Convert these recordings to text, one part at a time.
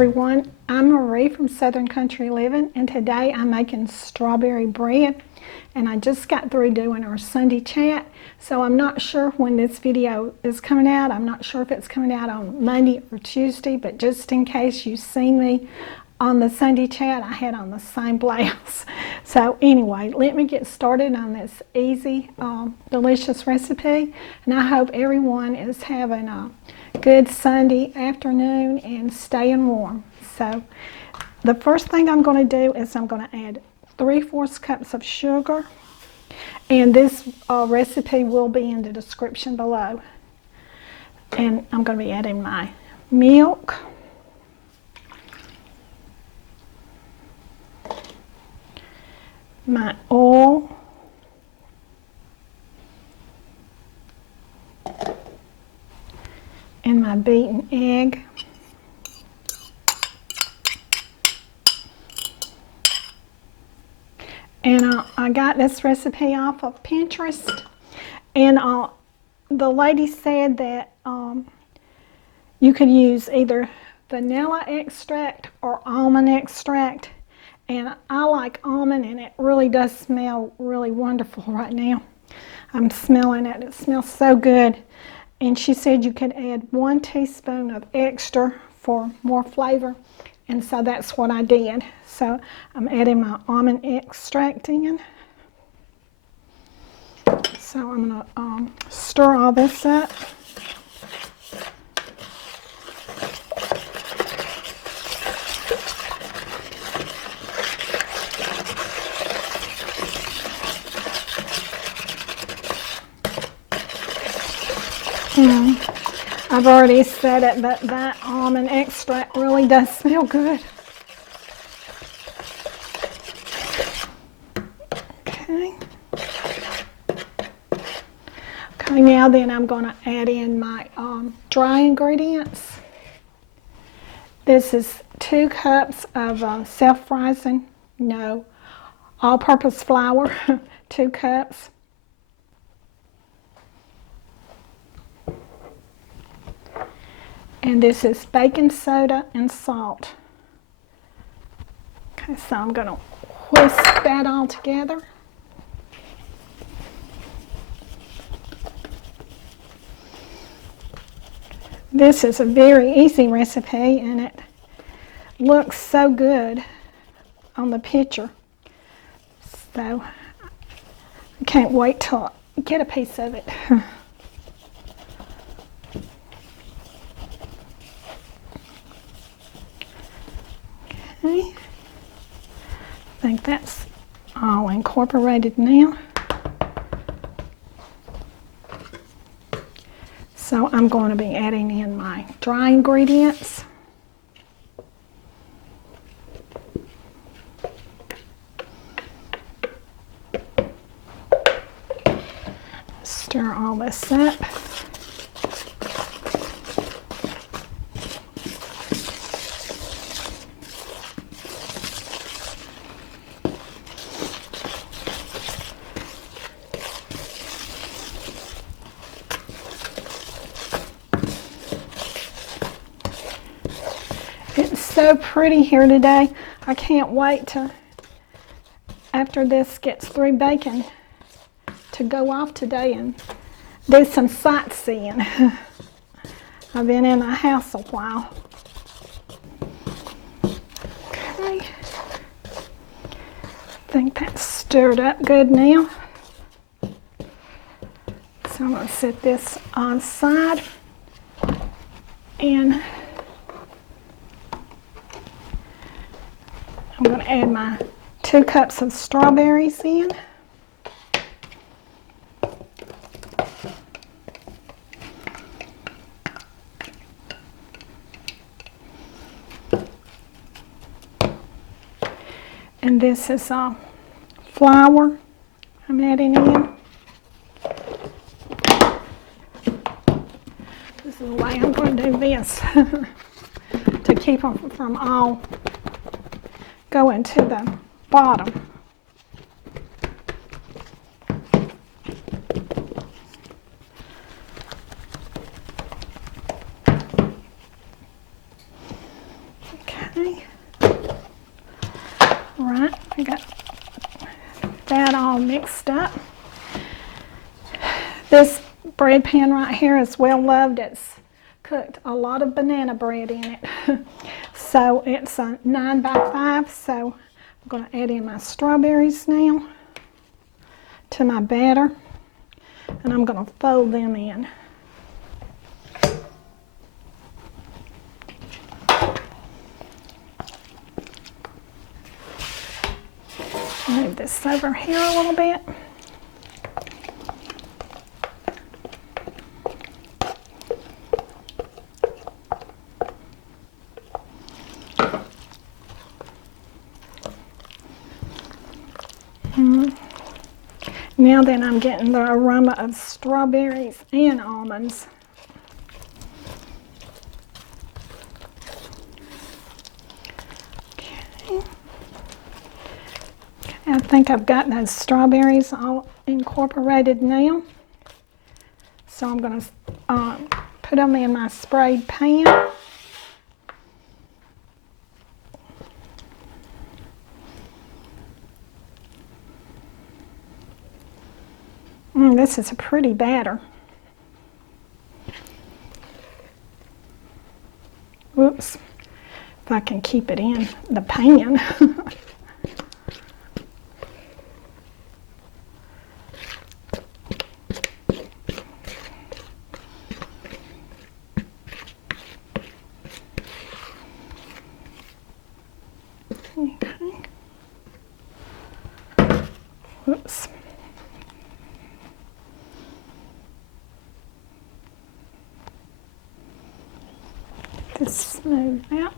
everyone, I'm Marie from Southern Country Living, and today I'm making strawberry bread, and I just got through doing our Sunday chat, so I'm not sure when this video is coming out. I'm not sure if it's coming out on Monday or Tuesday, but just in case you've seen me on the Sunday chat, I had on the same blouse. So anyway, let me get started on this easy, delicious recipe, and I hope everyone is having a good Sunday afternoon and staying warm. So the first thing I'm going to do is I'm going to add 3/4 cups of sugar, and this recipe will be in the description below. And I'm going to be adding my milk, my oil, and my beaten egg. And I got this recipe off of Pinterest, and the lady said that you could use either vanilla extract or almond extract, and I like almond, and it really does smell really wonderful right now. I'm smelling it. It smells so good. And she said you could add 1 teaspoon of extra for more flavor. And so that's what I did. So I'm adding my almond extract in. So I'm going to stir all this up. I've already said it, but that almond extract really does smell good. Okay. Okay, now then I'm going to add in my dry ingredients. This is 2 cups of self-rising, all-purpose flour, 2 cups. And this is baking soda and salt. Okay, so I'm going to whisk that all together. This is a very easy recipe, and it looks so good on the picture. So I can't wait till I get a piece of it. Okay, I think that's all incorporated now. So I'm going to be adding in my dry ingredients. Stir all this up. It's so pretty here today. I can't wait to, after this gets through baking, to go off today and do some sightseeing. I've been in the house a while. Okay. I think that's stirred up good now. So I'm going to set this on side, and I'm going to add my 2 cups of strawberries in. And this is flour I'm adding in. This is the way I'm going to do this to keep them from all going to the bottom. Right, I got that all mixed up. This bread pan right here is well loved. It's cooked a lot of banana bread in it. So it's a 9 by 5. So I'm going to add in my strawberries now to my batter, and I'm going to fold them in. Move this over here a little bit. Now then, I'm getting the aroma of strawberries and almonds. Okay. I think I've got those strawberries all incorporated now. So I'm going to put them in my sprayed pan. This is a pretty batter. Whoops. If I can keep it in the pan. Okay. Whoops. Just smooth out.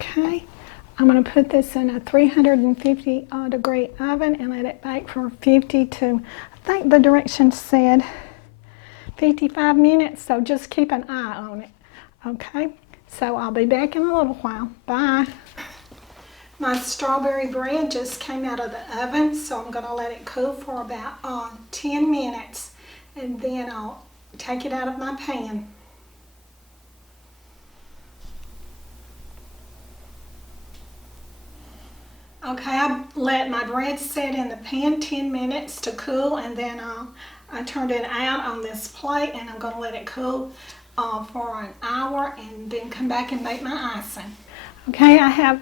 Okay. I'm going to put this in a 350 degree oven and let it bake for 50 to, I think the directions said 55 minutes, so just keep an eye on it. Okay, so I'll be back in a little while. Bye. My strawberry bread just came out of the oven, so I'm going to let it cool for about 10 minutes, and then I'll take it out of my pan. Okay, I let my bread sit in the pan 10 minutes to cool, and then I turned it out on this plate, and I'm going to let it cool for an hour and then come back and make my icing. Okay, I have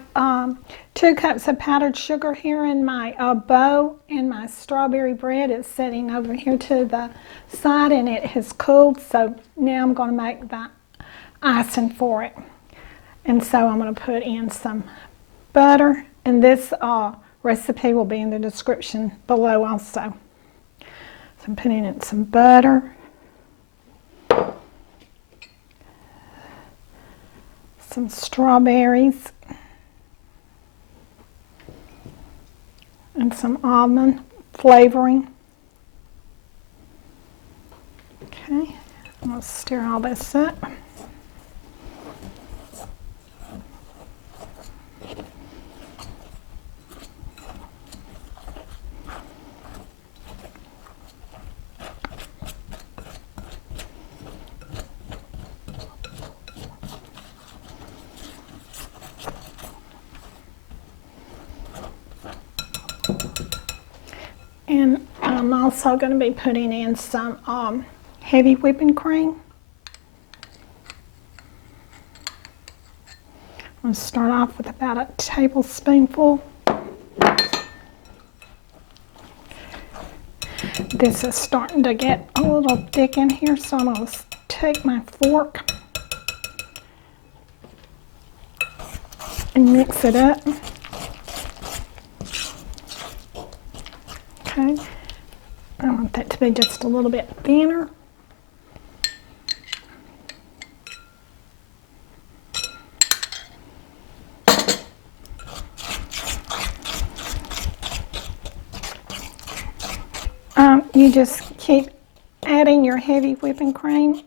2 cups of powdered sugar here in my bowl, and my strawberry bread is sitting over here to the side, and it has cooled, so now I'm going to make the icing for it. And so I'm going to put in some butter. And this recipe will be in the description below also. So I'm putting in some butter, some strawberries, and some almond flavoring. Okay, I'm going to stir all this up. And I'm also going to be putting in some heavy whipping cream. I'm going to start off with about a tablespoonful. This is starting to get a little thick in here, so I'm going to take my fork and mix it up. Okay, I want that to be just a little bit thinner. You just keep add in your heavy whipping cream,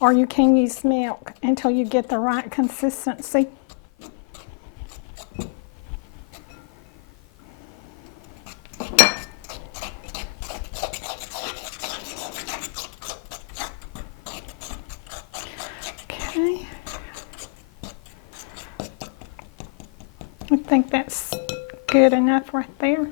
or you can use milk until you get the right consistency. Okay. I think that's good enough right there.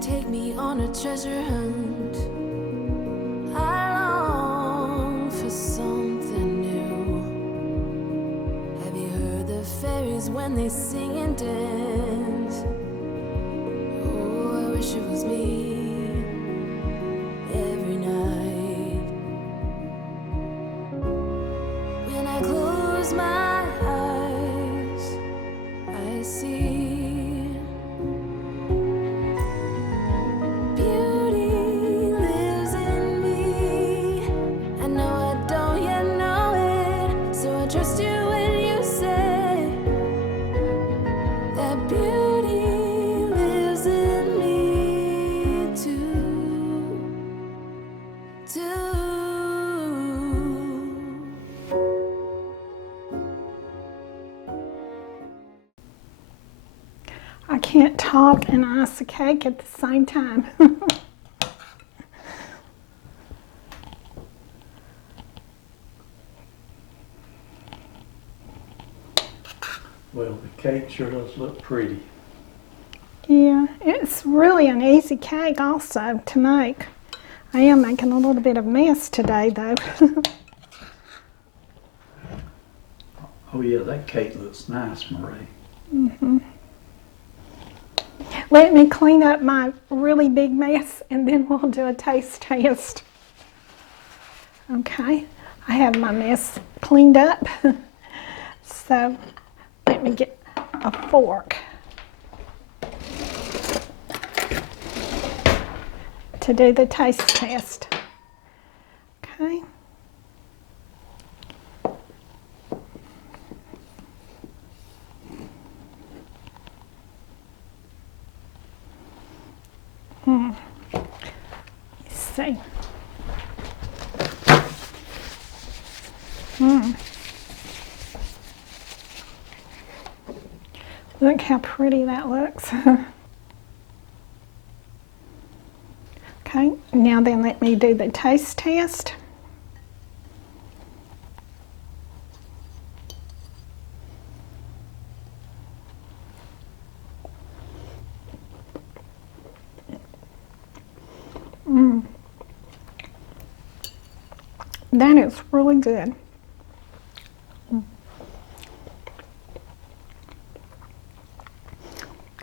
Take me on a treasure hunt. I long for something new. Have you heard the fairies when they sing and dance? Oh, I wish it was me every night. When I close my eyes, I see I can't talk and ice a cake at the same time. Well, the cake sure does look pretty. Yeah, it's really an easy cake also to make. I am making a little bit of a mess today though. Oh yeah, that cake looks nice, Marie. Mm-hmm. Let me clean up my really big mess and then we'll do a taste test. Okay, I have my mess cleaned up. So let me get a fork to do the taste test. Okay. Let's see. Look how pretty that looks. Okay, now then let me do the taste test. That is really good.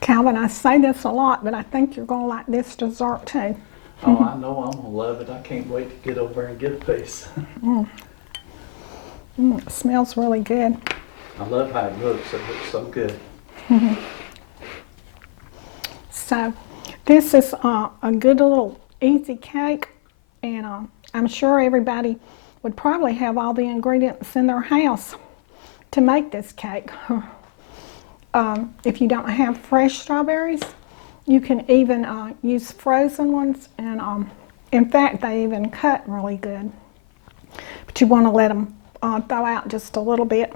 Calvin, I say this a lot, but I think you're going to like this dessert too. Oh, I know I'm going to love it. I can't wait to get over there and get a piece. It smells really good. I love how it looks. It looks so good. So this is a good little easy cake, and I'm sure everybody would probably have all the ingredients in their house to make this cake. If you don't have fresh strawberries, you can even use frozen ones, and in fact they even cut really good. But you want to let them thaw out just a little bit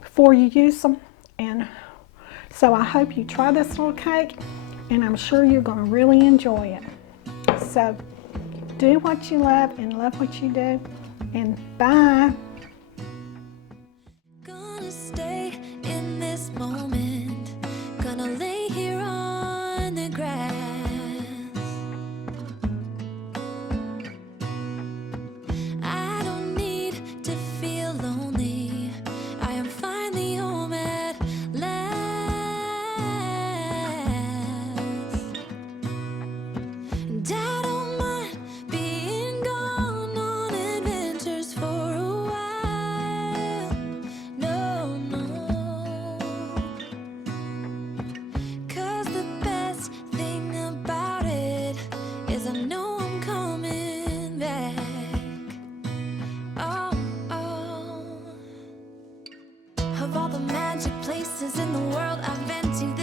before you use them. And so I hope you try this little cake, and I'm sure you're going to really enjoy it. So do what you love and love what you do, and bye. Gonna stay in this moment, gonna lay here on the grass, Of all the magic places in the world I've been to,